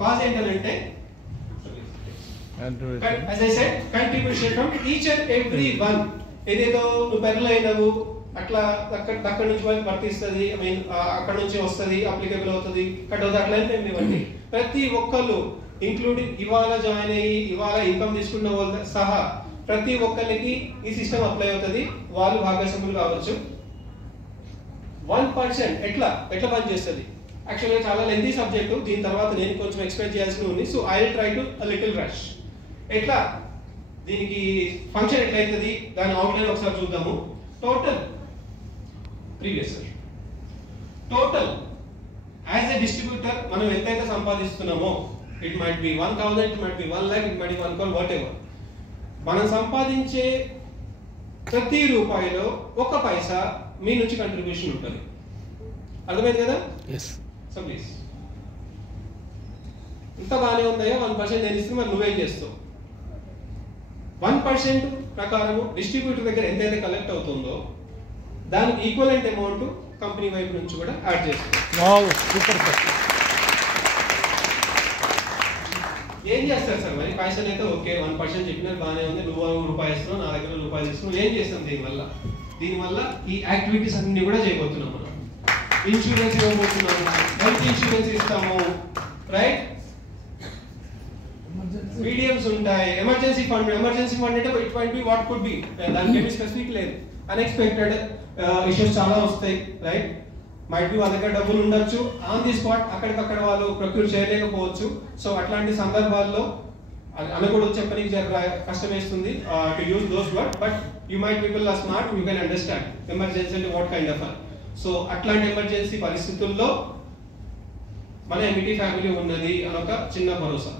Cause ఏంటంటే as I said contribution from each and every one. ఏదేదో నువ్వు pearl అయినవు అట్లా అక్కడ నుంచి వర్తిస్తుంది, ఐ మీన్ అక్కడ నుంచి వస్తుంది, అప్లికేబుల్ అవుతుంది, కట్ అవుతుంది, అట్లా ఏం లేవండి. ప్రతి ఒక్కళ్ళు ఇంక్లూడింగ్ ఇవాళ జాయిన్ అయ్యి ఇవాళ ఇన్కమ్ తీసుకున్న వాళ్ళ సహా ప్రతి ఒక్కరికి ఈ సిస్టమ్ అప్లై అవుతుంది, వాళ్ళు భాగస్వాములు కావచ్చు. 1% ఎట్లా పనిచేస్తుంది? యాక్చువల్గా చాలా లెంతీ సబ్జెక్టు, దీని తర్వాత నేను కొంచెం ఎక్స్ప్లెయిన్ చేయాల్సి ఉంది. So I will try to little rush. ఎట్లా దీనికి ఫంక్షన్ ఎట్లయితుంది దాని అవుట్లైన్ ఒకసారి చూద్దాము. Total previous total as a distributor మనం ఎంతైతే సంపాదిస్తున్నామో, it might be 1000, it might be 1 lakh, it might be 1 crore, whatever, మనం సంపాదించే ప్రతి రూపాయిలో 1 పైసా మీ నుంచి కంట్రిబ్యూషన్ ఉంటుంది. అర్థమైంది కదా? సో ప్లీజ్, ఇంత బాగానే ఉందయ్యా, 1% నేను ఇస్తే మరి నువ్వేం చేస్తావు? 1% ప్రకారం డిస్ట్రిబ్యూటర్ దగ్గర ఎంతైతే కలెక్ట్ అవుతుందో దానికి ఈక్వలెంట్ అమౌంట్ కంపెనీ వైపు నుంచి కూడా యాడ్ చేస్తాం. ఏం చేస్తారు సార్ మరి? పైసలు అయితే ఓకే 1% చెప్పినా బాగానే ఉంది, నువ్వు రూపాయి ఇస్తున్నావు, నా దగ్గర రూపాయలు ఇస్తున్నావు, ఏం చేస్తాం దీనివల్ల? ఈ యాక్టివిటీస్ అన్ని కూడా చేయబోతున్నాం మనం. ఇన్సూరెన్స్ ఇవ్వబోతున్నాము, హెల్త్ ఇన్సూరెన్స్ ఇస్తాము, రైట్? మీడియంస్ ఉంటాయి, ఎమర్జెన్సీ ఫండ్ అంటే it might be what could be, దానికి ఏమి స్పెసిఫిక్ లేదు. అన్ఎక్స్పెక్టెడ్ ఇష్యూస్ చాలా వస్తాయి, రైట్? మైట్ బి వాళ్ళ దగ్గర డబ్బులు ఉండొచ్చు, ఆన్ ది స్పాట్ అక్కడికక్కడ వాళ్ళు ప్రొక్యూర్ చేయలేకపోవచ్చు. సో అట్లాంటి సందర్భాల్లో అని కూడా చెప్పడానికి కష్టం వేస్తుంది to use those word, but you might people are smart, you can understand emergency అంటే వాట్ కైండ్ ఆఫ్. సో అట్లాంటి ఎమర్జెన్సీ పరిస్థితుల్లో మన ఎంబీటీ ఫ్యామిలీ ఉన్నది అని ఒక చిన్న భరోసా.